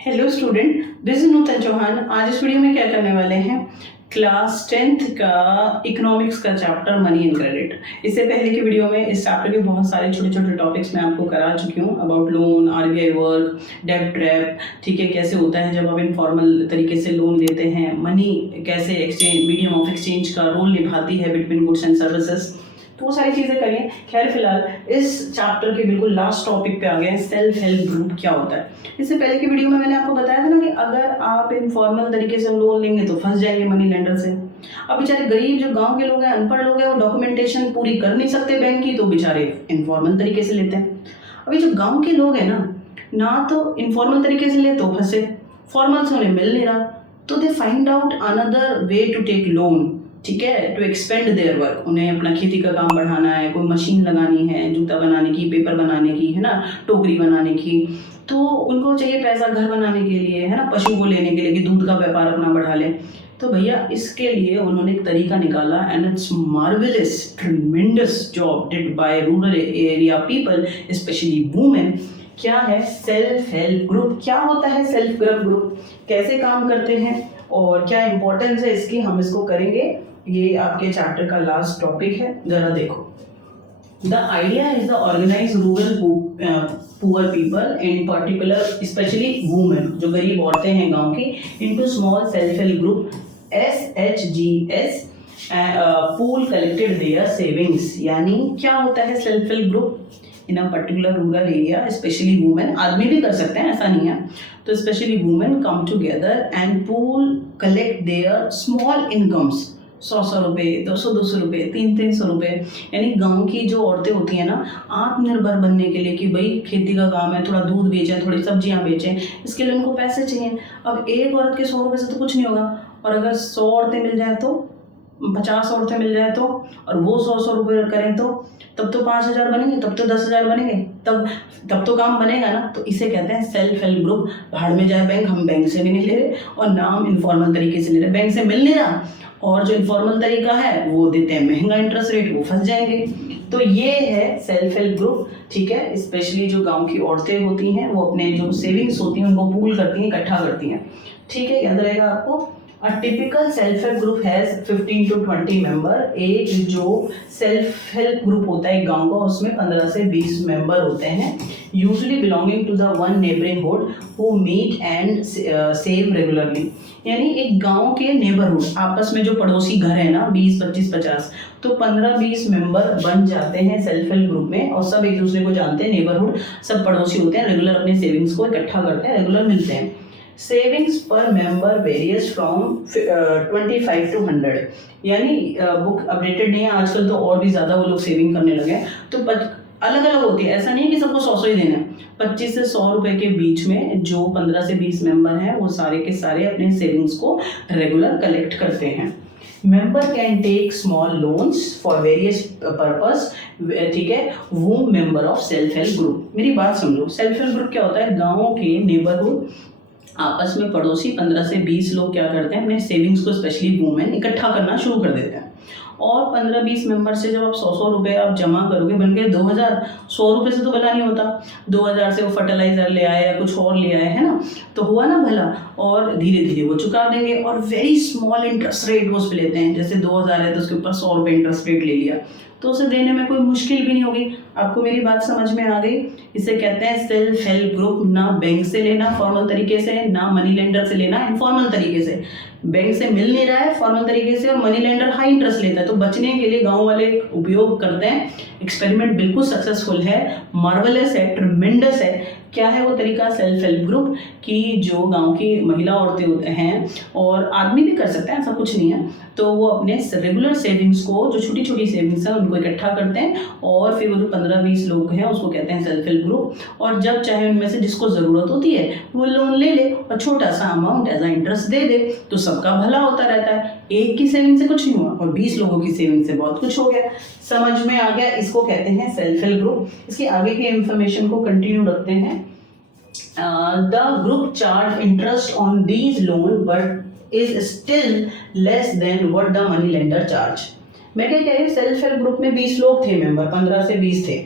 Hello student, this is नूतन चौहान। आज इस video में क्या करने वाले हैं, क्लास 10th का इकोनॉमिक्स का चैप्टर मनी एंड क्रेडिट। इससे पहले की वीडियो में इस चैप्टर के बहुत सारे छोटे छोटे टॉपिक्स मैं आपको करा चुकी हूँ, अबाउट लोन, आरबीआई वर्क, डेब्ट ट्रैप, ठीक है, कैसे होता है जब आप इनफॉर्मल तरीके से लोन लेते हैं, मनी कैसे एक्सचेंज, मीडियम ऑफ एक्सचेंज का रोल निभाती है बिटवीन गुड्स एंड सर्विसेज, तो वो सारी चीज़ें करिए। खैर फिलहाल इस चैप्टर के बिल्कुल लास्ट टॉपिक पे आ गए हैं, सेल्फ हेल्प ग्रुप क्या होता है। इससे पहले की वीडियो में मैंने आपको बताया था ना कि अगर आप इनफॉर्मल तरीके से लोन लेंगे तो फंस जाएंगे मनी लेंडर से। अब बेचारे गरीब जो गांव के लोग हैं, अनपढ़ लोग हैं, वो डॉक्यूमेंटेशन पूरी कर नहीं सकते बैंक की, तो बेचारे इनफॉर्मल तरीके से लेते हैं। अभी जो गाँव के लोग हैं ना तो इनफॉर्मल तरीके से ले तो फंसे, फॉर्मल से उन्हें मिल नहीं रहा, तो they find out another way to take loan, ठीक है, टू एक्सपेंड देयर वर्क। उन्हें अपना खेती का काम बढ़ाना है, कोई मशीन लगानी है, जूता बनाने की, पेपर बनाने की, है ना, टोकरी बनाने की, तो उनको चाहिए पैसा घर बनाने के लिए, है ना, पशु को लेने के लिए कि दूध का व्यापार अपना बढ़ा ले। तो भैया इसके लिए उन्होंने एक तरीका निकाला, and it's marvellous ट्रेमेंडस job did bye rural area people, specially women. क्या है सेल्फ हेल्प ग्रुप? क्या होता है सेल्फ हेल्प ग्रुप, कैसे काम करते हैं और क्या इंपॉर्टेंस है इसकी, हम इसको करेंगे। ये आपके चैप्टर का लास्ट टॉपिक है, जरा देखो। The idea is the organise rural poor people, in particular specially women, जो गरीब औरतें हैं गांव की, into small self help group SHGS, pool collected their savings. यानी क्या होता है self help group in a particular rural area, specially women, आदमी भी कर सकते हैं, ऐसा नहीं है, तो specially women come together and pool collect their small incomes, 100 रुपये, 200 रुपये, 300 रुपये। यानी गांव की जो औरतें होती हैं ना, आत्मनिर्भर बनने के लिए कि भाई खेती का काम है, थोड़ा दूध बेचें, थोड़ी सब्जियां बेचें, इसके लिए उनको पैसे चाहिए। अब एक औरत के 100 रुपये से तो कुछ नहीं होगा, और अगर 100 औरतें मिल जाए तो, 50 औरतें मिल जाए तो, और वो 100 रुपये करें तो, तब तो 5,000 बनेंगे, तब तो 10,000 बनेंगे, तब तो काम बनेगा ना। तो इसे कहते हैं सेल्फ हेल्प ग्रुप। भाड़ में जाए बैंक, हम बैंक से भी नहीं ले रहे और ना हम इनफॉर्मल तरीके से ले रहे, बैंक से मिल नहीं रहा, और जो इनफॉर्मल तरीका है वो देते हैं महंगा इंटरेस्ट रेट, वो फंस जाएंगे। तो ये है सेल्फ हेल्प ग्रुप, ठीक है। स्पेशली जो गांव की औरतें होती हैं वो अपने जो सेविंग्स होती हैं उनको पूल करती हैं, इकट्ठा करती हैं, ठीक है, याद रहेगा आपको। A typical self-help group has 15 to 20 member। एक जो सेल्फ हेल्प ग्रुप होता है गांव का, उसमें 15 से 20 मेंबर होते हैं, usually belonging to the one neighbourhood who meet and save regularly. यानी एक गांव के नेबरहुड, आपस में जो पड़ोसी घर है ना, 20, 25, 50, तो 15-20 मेंबर बन जाते हैं सेल्फ हेल्प ग्रुप में, और सब एक दूसरे को जानते हैं, नेबरहुड, सब पड़ोसी होते हैं, रेगुलर अपने सेविंग्स को इकट्ठा करते हैं, रेगुलर मिलते हैं। सेविंग्स पर मेंबर वेरियस फ्रॉम 25 to 100। यानी बुक अपडेटेड नहीं है आजकल, तो और भी ज़्यादा वो लोग सेविंग करने लगे हैं, तो अलग अलग होती है, ऐसा नहीं है कि सबको 100 ही देना है। 25 से 100 रुपए के बीच में जो 15 से 20 मेंबर हैं वो सारे के सारे अपने सेविंग्स को रेगुलर कलेक्ट करते हैं। Member can take small loans for various purpose, ठीक है, वो member of self help group. मेरी बात समझो, सेल्फ हेल्प ग्रुप क्या होता है, गाँव के नेबरहुड आपस में पड़ोसी 15 से 20 लोग क्या करते हैं, अपने सेविंग्स को, स्पेशली वुमेन, इकट्ठा करना शुरू कर देते हैं। और 15-20 मेंबर से जब आप 100 रुपये आप जमा करोगे, बन गए 2,000। 100 रुपये से तो भला नहीं होता, 2,000 से वो फर्टिलाइजर ले आए या कुछ और ले आए, है ना, तो हुआ ना भला, और धीरे धीरे वो चुका देंगे, और वेरी स्मॉल इंटरेस्ट रेट वो उस पर लेते हैं। जैसे 2,000 है तो उसके ऊपर 100 रुपये इंटरेस्ट रेट ले लिया, तो उसे देने में कोई मुश्किल भी नहीं होगी। आपको मेरी बात समझ में आ गई? इसे कहते हैं सेल्फ हेल्प ग्रुप। ना बैंक से लेना फॉर्मल तरीके से, ना मनी लेंडर से लेना इनफॉर्मल तरीके से। बैंक से मिल नहीं रहा है फॉर्मल तरीके से, और मनी लेंडर हाई इंटरेस्ट लेता है, तो बचने के लिए गांव वाले उपयोग करते हैं। एक्सपेरिमेंट बिल्कुल सक्सेसफुल है, मार्वेलस है, ट्रेमेंडस है। क्या है वो तरीका सेल्फ हेल्प ग्रुप की, जो गांव की महिला औरतें हैं, और आदमी भी कर सकते हैं, ऐसा कुछ नहीं है, तो वो अपने रेगुलर सेविंग्स को, जो छोटी छोटी सेविंग्स हैं, उनको इकट्ठा करते हैं, और फिर वो जो 15-20 लोग हैं उसको कहते हैं सेल्फ हेल्प ग्रुप। और जब चाहे उनमें से जिसको ज़रूरत होती है वो लोन ले ले और छोटा सा अमाउंट एज अ इंटरेस्ट दे दे, तो सबका भला होता रहता है। एक की सेविंग से कुछ नहीं हुआ और 20 लोगों की सेविंग से बहुत कुछ हो गया। समझ में आ गया? इसको कहते हैं सेल्फ हेल्प ग्रुप। इसके आगे की इंफॉर्मेशन को कंटिन्यू रखते हैं। The group charge interest on these loan but is still less than what the money lender charge. मैं क्या कह रही हूँ, सेल्फ हेल्प ग्रुप में 20 लोग थे मेंबर, 15 से 20 थे,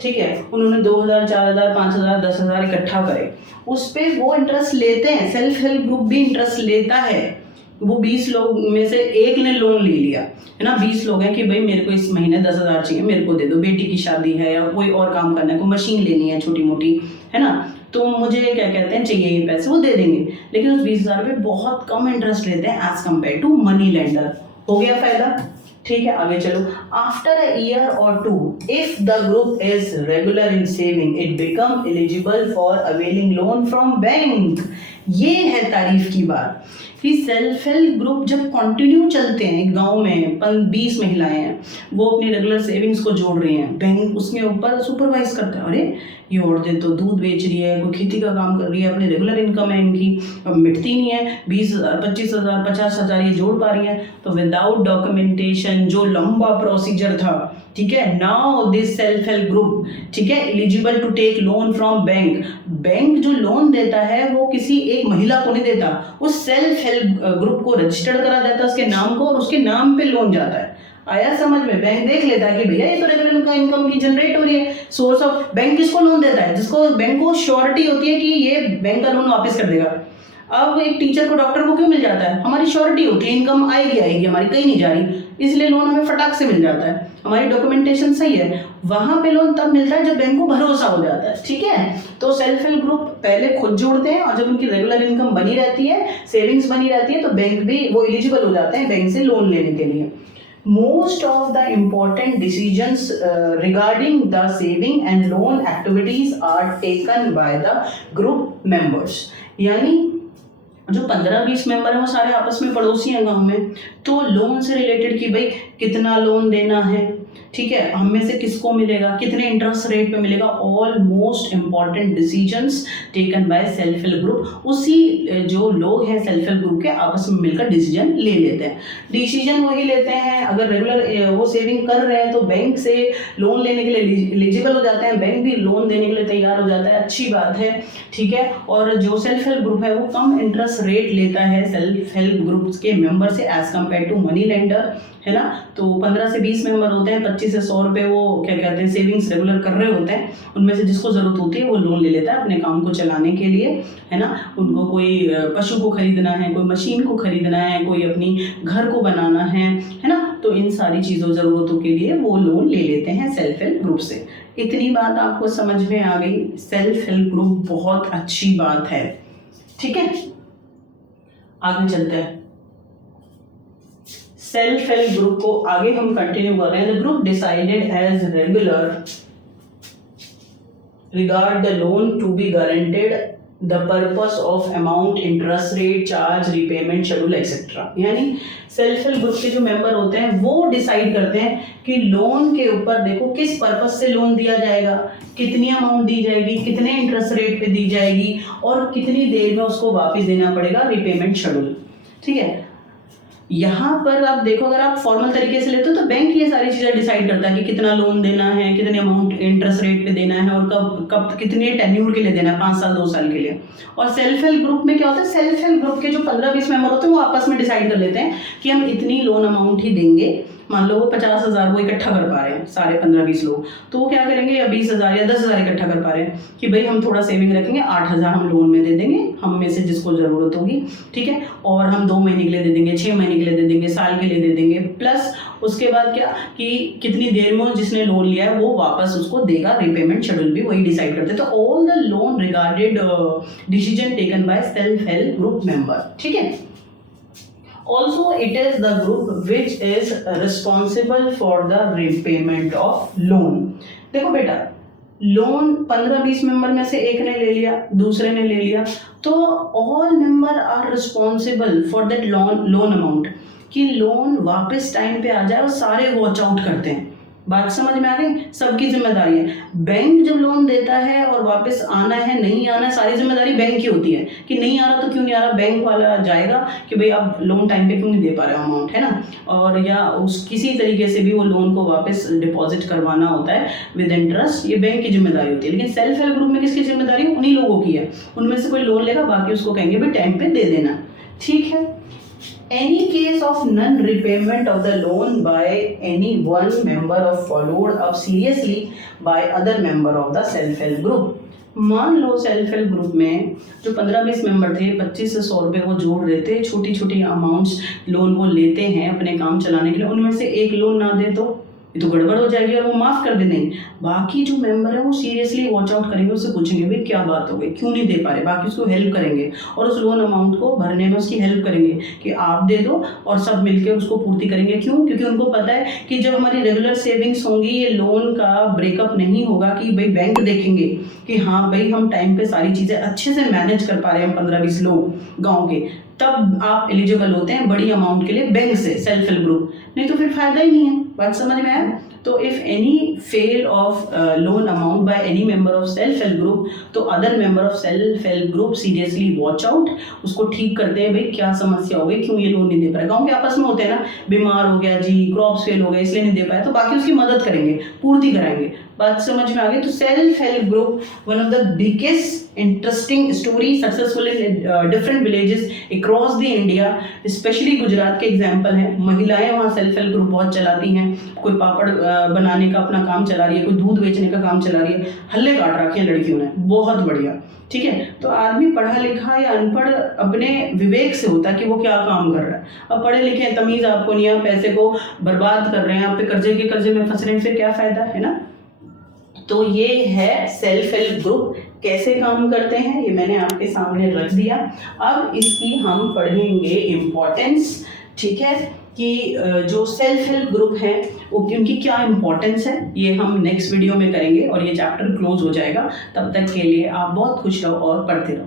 ठीक है। उन्होंने 2000, 4000, 5000, 10,000 इकट्ठा करे, उस पर वो इंटरेस्ट लेते हैं, सेल्फ हेल्प ग्रुप भी इंटरेस्ट लेता है। वो 20 लोग में से एक ने लोन ले लिया, है ना, 20 लोग हैं कि भाई मेरे को इस महीने 10,000 चाहिए, मेरे को दे दो, बेटी की शादी है या कोई और काम करना है, कोई मशीन लेनी है छोटी मोटी, है ना, तो मुझे क्या कहते हैं चाहिए ये पैसे, वो दे देंगे। लेकिन उस 20,000 पे बहुत कम इंटरेस्ट लेते हैं as compare to money lender. हो गया फायदा, ठीक है। आगे चलो, आफ्टर अ ईयर और 2 if the group is regular in saving it become eligible for availing loan from bank. ये है तारीफ की बात कि सेल्फ हेल्प ग्रुप जब कंटिन्यू चलते हैं, गांव में 20 महिलाएं हैं, वो अपनी रेगुलर सेविंग्स को जोड़ रही हैं, बैंक उसके ऊपर सुपरवाइज करता है, अरे ये औरतें तो दूध बेच रही है, कोई खेती का काम कर रही है, अपनी रेगुलर इनकम है इनकी, अब मिटती नहीं है, 20,000, 25,000, 50,000 ये जोड़ पा रही हैं, तो विदाउट डॉक्यूमेंटेशन जो लंबा प्रोसीजर था, ठीक है, now this self help group, ठीक है, eligible to take loan from bank. Bank जो लोन देता है वो किसी एक महिला को नहीं देता, उस सेल्फ हेल्प ग्रुप को रजिस्टर्ड करा देता है उसके नाम को, और उसके नाम पे लोन जाता है। आया समझ में? बैंक देख लेता है कि भैया ये तो रेगुलर इनकम की जनरेट हो रही है, सोर्स ऑफ बैंक किसको लोन देता है, जिसको बैंक को श्योरिटी होती है कि ये बैंक का लोन वापस कर देगा। अब एक टीचर को, डॉक्टर को क्यों मिल जाता है, हमारी श्योरिटी होती है, इनकम आएगी हमारी, कहीं नहीं जा रही, इसलिए लोन हमें फटाक से मिल जाता है, हमारी डॉक्यूमेंटेशन सही है। वहां पे लोन तब मिलता है जब बैंक को भरोसा हो जाता है, ठीक है। तो सेल्फ हेल्प ग्रुप पहले खुद जोड़ते हैं, और जब उनकी रेगुलर इनकम बनी रहती है, सेविंग्स बनी रहती है, तो बैंक भी वो एलिजिबल हो जाते हैं बैंक से लोन लेने के लिए। Most of the important decisions regarding the saving and loan activities are taken by the group members. यानी जो 15-20 मेंबर हैं वो सारे आपस में पड़ोसी हैं गांव में, तो लोन से रिलेटेड कि भाई कितना लोन देना है, ठीक है, हम में से किसको मिलेगा, कितने इंटरेस्ट रेट पे मिलेगा, all most important decisions taken by self help group. उसी जो लोग हैं सेल्फ हेल्प ग्रुप के आपस में मिलकर डिसीजन ले लेते हैं। डिसीजन वही लेते हैं, अगर रेगुलर वो सेविंग कर रहे हैं तो बैंक से लोन लेने के लिए एलिजिबल हो जाते हैं, बैंक भी लोन देने के लिए तैयार हो जाता है, अच्छी बात है, ठीक है। और जो सेल्फ हेल्प ग्रुप है वो कम इंटरेस्ट रेट लेता है सेल्फ हेल्प ग्रुप के मेंबर से as compare to money lender, है ना। तो 15 से 20 मेंबर होते हैं, 25 से 100 रुपए वो क्या कहते हैं सेविंग्स रेगुलर कर रहे होते हैं, उनमें से जिसको ज़रूरत होती है वो लोन ले लेता है अपने काम को चलाने के लिए, है ना। उनको कोई पशु को खरीदना है, कोई मशीन को खरीदना है, कोई अपनी घर को बनाना है ना, तो इन सारी चीज़ों ज़रूरतों के लिए वो लोन ले लेते हैं सेल्फ हेल्प ग्रुप से। इतनी बात आपको समझ में आ गई, सेल्फ हेल्प ग्रुप बहुत अच्छी बात है, ठीक है। आगे चलते हैं, सेल्फ हेल्प ग्रुप को आगे हम कंटिन्यू कर रहे हैं। The group decided as regular regard the loan to be guaranteed the purpose of amount, interest rate, charge, repayment schedule etcetera. यानी सेल्फ हेल्प ग्रुप के जो मेंबर होते हैं वो डिसाइड करते हैं कि लोन के ऊपर देखो किस पर्पस से लोन दिया जाएगा, कितनी अमाउंट दी जाएगी, कितने इंटरेस्ट रेट पे दी जाएगी, और कितनी देर में उसको वापस देना पड़ेगा, रिपेमेंट शेड्यूल, ठीक है। यहाँ पर आप देखो, अगर आप फॉर्मल तरीके से लेते हो तो बैंक ये सारी चीज़ें डिसाइड करता है कि कितना लोन देना है, कितने अमाउंट इंटरेस्ट रेट पे देना है, और कब कब कितने टेन्यूर के लिए देना है, 5 साल 2 साल के लिए। और सेल्फ हेल्प ग्रुप में क्या होता है, सेल्फ हेल्प ग्रुप के जो 15-20 मेंबर होते हैं वो आपस में डिसाइड कर लेते हैं कि हम इतनी लोन अमाउंट ही देंगे। मान लो वो 50,000 वो इकट्ठा कर पा रहे हैं सारे 15-20 लोग, तो वो क्या करेंगे, या 20,000 या 10,000 इकट्ठा कर पा रहे हैं कि भाई हम थोड़ा सेविंग रखेंगे, 8,000 हम लोन में दे देंगे, हम में से जिसको ज़रूरत होगी, ठीक है, और हम 2 महीने के लिए दे देंगे, 6 महीने के लिए दे देंगे, साल के लिए दे देंगे, प्लस उसके बाद क्या कि कितनी देर में जिसने लोन लिया है वो वापस उसको देगा, रिपेमेंट शेड्यूल भी वही डिसाइड करते हैं। तो all the loan regarded decision taken by self help group member, ठीक है। Also, it is the group which is responsible for the repayment of loan. देखो बेटा, लोन 15-20 मेंबर में से एक ने ले लिया, दूसरे ने ले लिया, तो all member are responsible for that loan amount, कि लोन वापस टाइम पे आ जाए, और सारे वॉच आउट करते हैं। बात समझ में आ गई, सबकी जिम्मेदारी है। बैंक जब लोन देता है और वापस आना है नहीं आना है, सारी जिम्मेदारी बैंक की होती है कि नहीं आ रहा तो क्यों नहीं आ रहा, बैंक वाला जाएगा कि भाई आप लोन टाइम पे क्यों नहीं दे पा रहे हो अमाउंट, है ना, और या उस किसी तरीके से भी वो लोन को वापस डिपॉजिट करवाना होता है विद इंटरेस्ट, ये बैंक की जिम्मेदारी होती है। लेकिन सेल्फ हेल्प ग्रुप में किसकी जिम्मेदारी, उन्हीं लोगों की है, उनमें से कोई लोन लेगा, बाकी उसको कहेंगे भाई टाइम पे दे देना, ठीक है। Any case of non-repayment of the loan by any one member of followed up seriously by other member of the self-help group. मान लो सेल्फ हेल्प ग्रुप में जो 15-20 मेंबर थे, 25 से 100 रुपये वो जोड़ रहे थे, छोटी छोटी अमाउंट्स लोन वो लेते हैं अपने काम चलाने के लिए, उनमें से एक लोन ना दे तो ये तो गड़बड़ हो जाएगी और वो माफ़ कर दे। नहीं, बाकी जो मेंबर है वो सीरियसली वॉच आउट करेंगे, उससे पूछेंगे भाई क्या बात हो गई, क्यों नहीं दे पा रहे, बाकी उसको हेल्प करेंगे और उस लोन अमाउंट को भरने में उसकी हेल्प करेंगे कि आप दे दो, और सब मिलकर उसको पूर्ति करेंगे। क्यों? क्योंकि उनको पता है कि जब हमारी रेगुलर सेविंग्स होंगी, ये लोन का ब्रेकअप नहीं होगा कि भाई बैंक देखेंगे कि हाँ भाई हम टाइम पे सारी चीज़ें अच्छे से मैनेज कर पा रहे हैं, 15-20 लोग गाँव के, तब आप एलिजिबल होते हैं बड़ी अमाउंट के लिए बैंक से, सेल्फ हेल्प ग्रुप। नहीं तो फिर फायदा ही नहीं है। बात समझ में आया? तो if any fail of loan amount by any member of self help group, तो other member of self help group seriously watch out, उसको ठीक करते हैं भाई क्या समस्या हो गई, क्यों ये लोन नहीं दे पाए। गाँव के आपस में होते हैं ना, बीमार हो गया जी, क्रॉप्स फेल हो गए इसलिए नहीं दे पाया, तो बाकी उसकी मदद करेंगे, पूर्ति कराएंगे। बात समझ में आ गई? तो self help group one of the biggest interesting story successful in different villages across the India, specially Gujarat के एग्जाम्पल है। महिलाएं वहाँ सेल्फ हेल्प ग्रुप बहुत चलाती हैं, कोई पापड़ बनाने का अपना काम चला रही है, कोई दूध बेचने का काम चला रही है, हल्ले काट रखे हैं लड़कियों ने, बहुत बढ़िया। ठीक है, तो आदमी पढ़ा लिखा या अनपढ़ अपने विवेक से होता है कि वो क्या काम कर रहा है। अब पढ़े लिखे हैं, तमीज़ आपको नहीं है, पैसे को बर्बाद कर रहे हैं, आप पे कर्जे के कर्जे में फंस रहे हैं, फिर क्या फ़ायदा है ना। तो ये है सेल्फ हेल्प ग्रुप, कैसे काम करते हैं ये मैंने आपके सामने रख दिया। अब इसकी हम पढ़ेंगे इम्पोर्टेंस, ठीक है, कि जो सेल्फ हेल्प ग्रुप है वो उनकी क्या इम्पोर्टेंस है, ये हम नेक्स्ट वीडियो में करेंगे और ये चैप्टर क्लोज हो जाएगा। तब तक के लिए आप बहुत खुश रहो और पढ़ते रहो।